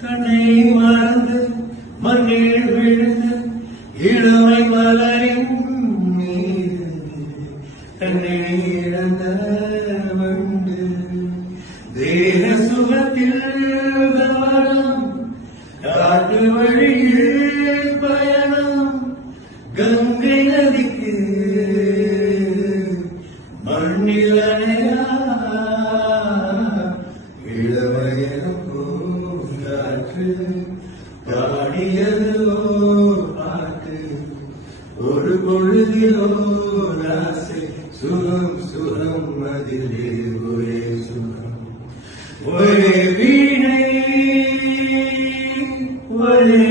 தன்னை மறந்து மண்ணில் விழுந்து இளமை மலரின் மீது தன்னை இழந்த வண்டு தேக சுகத்தில் கவனம் காட்டு வழியில் பயணம் கங்கை நதிக்கு மண்ணில் அணையா இளவயனம் பூங்காற்று பாடியதோ பாட்டு ஒரு பொழுதிலோ ஆசை சுகம் சுகம் அதிலே ஒரே சுகம் ஒரே வீணை ஒரே